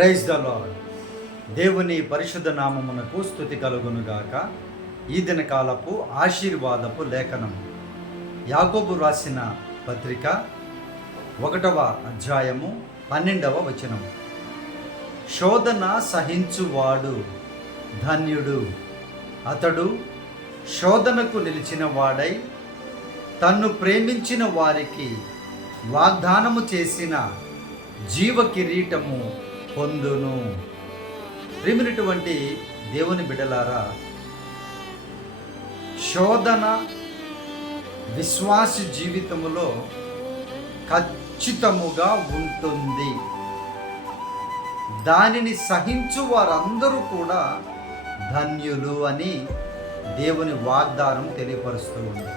Praise the lord. దేవుని పరిశుద్ధ నామమునకు స్తుతి కలుగునుగాక. ఈ దినకాలపు ఆశీర్వాదపు లేఖనం యాకోబు రాసిన పత్రిక 1వ అధ్యాయము 12వ వచనం. శోధన సహించువాడు ధన్యుడు, అతడు శోధనకు నిలిచిన వాడై తన్ను ప్రేమించిన వారికి వాగ్దానము చేసిన జీవ కిరీటము పొందును. ప్రేమినటువంటి దేవుని బిడ్డలారా, శోధన విశ్వాస జీవితములో ఖచ్చితముగా ఉంటుంది. దానిని సహించు వారందరూ కూడా ధన్యులు అని దేవుని వాగ్దానం తెలియపరుస్తూ ఉంది.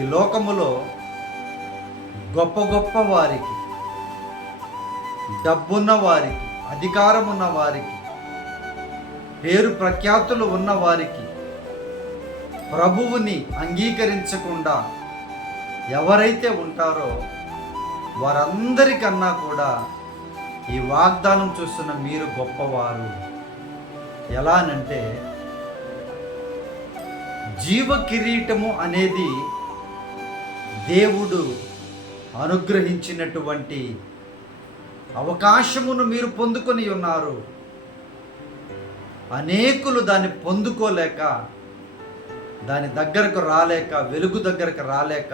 ఈ లోకములో గొప్ప గొప్ప వారికి, డబ్బున్న వారికి, అధికారం ఉన్న వారికి, పేరు ప్రఖ్యాతులు ఉన్న వారికి ప్రభువుని అంగీకరించకుండా ఎవరైతే ఉంటారో వారందరికన్నా కూడా ఈ వాగ్దానం చూస్తున్న మీరు గొప్పవారు. ఎలానంటే, జీవ కిరీటము అనేది దేవుడు అనుగ్రహించినటువంటి అవకాశమును మీరు పొందుకొని ఉన్నారు. అనేకులు దాన్ని పొందుకోలేక, దాని దగ్గరకు రాలేక, వెలుగు దగ్గరకు రాలేక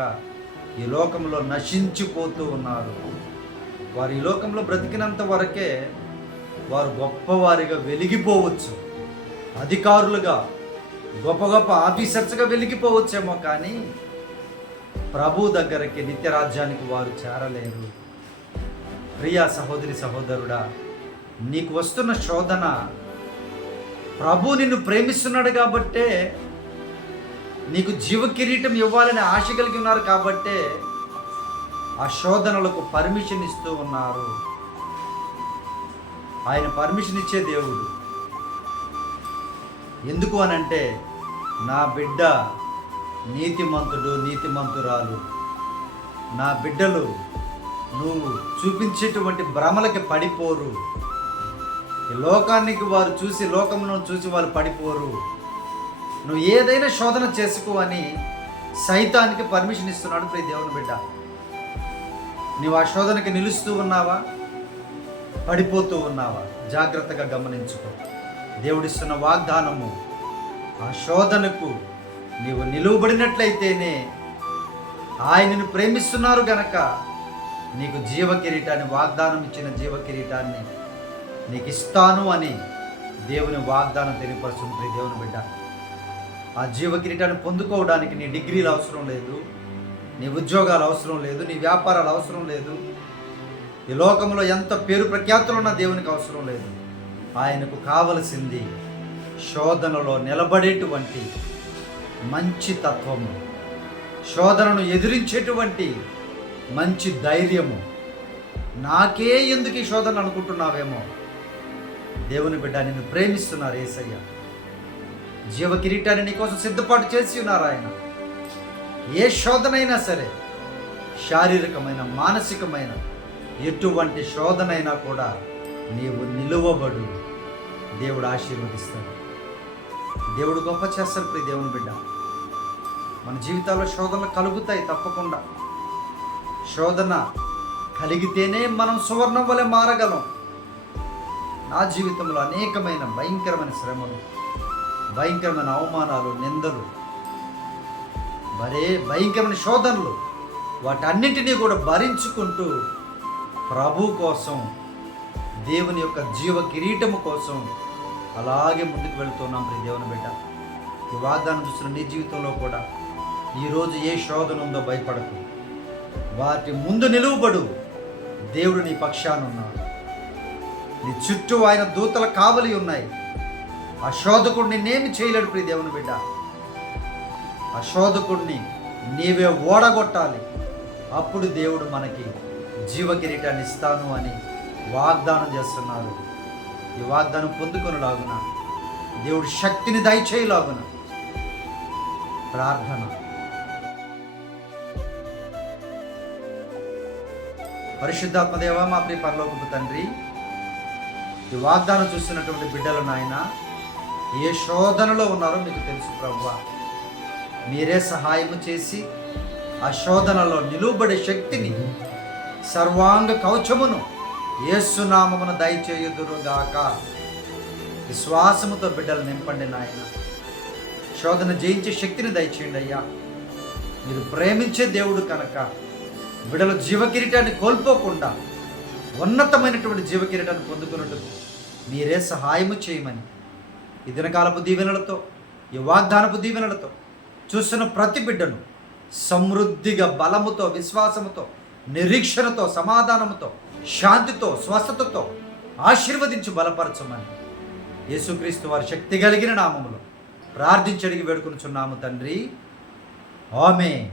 ఈ లోకంలో నశించిపోతూ ఉన్నారు. వారు ఈ లోకంలో బ్రతికినంత వరకే వారు గొప్పవారిగా వెలిగిపోవచ్చు, అధికారులుగా, గొప్ప గొప్ప ఆఫీసర్స్గా వెలిగిపోవచ్చేమో, కానీ ప్రభు దగ్గరికి, నిత్యరాజ్యానికి వారు చేరలేరు. ప్రియా సహోదరి సహోదరుడా, నీకు వస్తున్న శోధన ప్రభు నిన్ను ప్రేమిస్తున్నాడు కాబట్టే, నీకు జీవ కిరీటం ఇవ్వాలని ఆశ కలిగి ఉన్నారు కాబట్టే ఆ శోధనలకు పర్మిషన్ ఇస్తూ ఉన్నారు. ఆయన పర్మిషన్ ఇచ్చే దేవుడు. ఎందుకు అనంటే, నా బిడ్డ నీతిమంతుడు, నీతిమంతురాలు, నా బిడ్డలు నువ్వు చూపించేటువంటి భ్రమలకి పడిపోరు. ఈ లోకానికి వారు చూసి, లోకమును చూసి వాళ్ళు పడిపోరు. నువ్వు ఏదైనా శోధన చేసుకో అని సైతానికి పర్మిషన్ ఇస్తున్నాడు. ప్రియ దేవుని బిడ్డ, నువ్వు ఆ శోధనకి నిలుస్తూ ఉన్నావా, పడిపోతూ ఉన్నావా? జాగ్రత్తగా గమనించుకో. దేవుడిస్తున్న వాగ్దానము, ఆ శోధనకు నీవు నిలువబడినట్లయితేనే, ఆయనను ప్రేమిస్తున్నారు గనక నీకు జీవ కిరీటాన్ని, వాగ్దానం ఇచ్చిన జీవ కిరీటాన్ని నీకు ఇస్తాను అని దేవుని వాగ్దానం తెలియపరుస్తుంది. దేవుని బిడ్డ, ఆ జీవ కిరీటాన్ని పొందుకోవడానికి నీ డిగ్రీలు అవసరం లేదు, నీ ఉద్యోగాలు అవసరం లేదు, నీ వ్యాపారాలు అవసరం లేదు, ఈ లోకంలో ఎంత పేరు ప్రఖ్యాతులు ఉన్న దేవునికి అవసరం లేదు. ఆయనకు కావలసింది శోధనలో నిలబడేటువంటి మంచి తత్వము, శోధనను ఎదిరించేటువంటి మంచి ధైర్యము. నాకే ఎందుకు ఈ శోధన అనుకుంటున్నావేమో, దేవుని బిడ్డ, నిన్ను ప్రేమిస్తున్నారు యేసయ్య. జీవ కిరీటాన్ని నీకోసం సిద్ధపాటు చేసి ఉన్నారు ఆయన. ఏ శోధనైనా సరే, శారీరకమైన, మానసికమైన ఎటువంటి శోధనైనా కూడా నీవు నిలువబడు, దేవుడు ఆశీర్వదిస్తాడు. దేవుడు గొప్ప చేస్తాడు. ప్రియ దేవుని బిడ్డ, మన జీవితాల్లో శోధనలు కలుగుతాయి తప్పకుండా. శోధన కలిగితేనే మనం సువర్ణం వలె మారగలం. నా జీవితంలో అనేకమైన భయంకరమైన శ్రమలు, భయంకరమైన అవమానాలు, నిందలు, భయంకరమైన శోధనలు, వాటన్నింటినీ కూడా భరించుకుంటూ ప్రభు కోసం, దేవుని యొక్క జీవ కిరీటము కోసం అలాగే ముందుకు వెళుతున్నాం. ప్రియ దేవుని బిడ్డ, ఈ వాగ్దానం చూస్తున్న నీ జీవితంలో కూడా ఈరోజు ఏ శోధన ఉందో భయపడకు. వాటి ముందు నిలువబడు. దేవుడు నీ పక్షాన ఉన్నాడు. నీ చుట్టూ ఆయన దూతల కావలి ఉన్నాయి. ఆ శోధకుడు నిన్నేమి చేయలేడు. ప్రియ దేవుని బిడ్డ, ఆ శోధకుడిని నీవే ఓడగొట్టాలి. అప్పుడు దేవుడు మనకి జీవ కిరీటాన్ని ఇస్తాను అని వాగ్దానం చేస్తున్నారు. ఈ వాగ్దానం పొందుకొనిలాగున, దేవుడు శక్తిని దయచేయలాగున ప్రార్థన. పరిశుద్ధాత్మ దేవ, మా ప్రియ పరలోకపు తండ్రి, ఈ వాగ్దానం చూస్తున్నటువంటి బిడ్డలు నాయన ఏ శోధనలో ఉన్నారో మీకు తెలుసు ప్రభువా. మీరే సహాయము చేసి ఆ శోధనలో నిలువబడే శక్తిని, సర్వాంగ కవచమును యేసునామమున దయచేయుదురుగాక. విశ్వాసముతో బిడ్డలు నింపండి నాయన. శోధన జయించే శక్తిని దయచేయండి అయ్యా. మీరు ప్రేమించే దేవుడు కనుక బిడ్డల జీవకిరీటాన్ని కోల్పోకుండా ఉన్నతమైనటువంటి జీవకిరీటాన్ని పొందుకున్నట్టుకు మీరే సహాయము చేయమని ఈ దినకాలపు దీవెనలతో, ఈ వాగ్దానపు దీవెనలతో చూస్తున్న ప్రతి బిడ్డను సమృద్ధిగా బలముతో, విశ్వాసముతో, నిరీక్షణతో, సమాధానముతో, శాంతితో, స్వస్థతతో ఆశీర్వదించి బలపరచమని యేసుక్రీస్తు వారి శక్తి కలిగిన నామములో ప్రార్థించి అడిగి వేడుకొనుచున్నాము తండ్రి. ఆమేన్.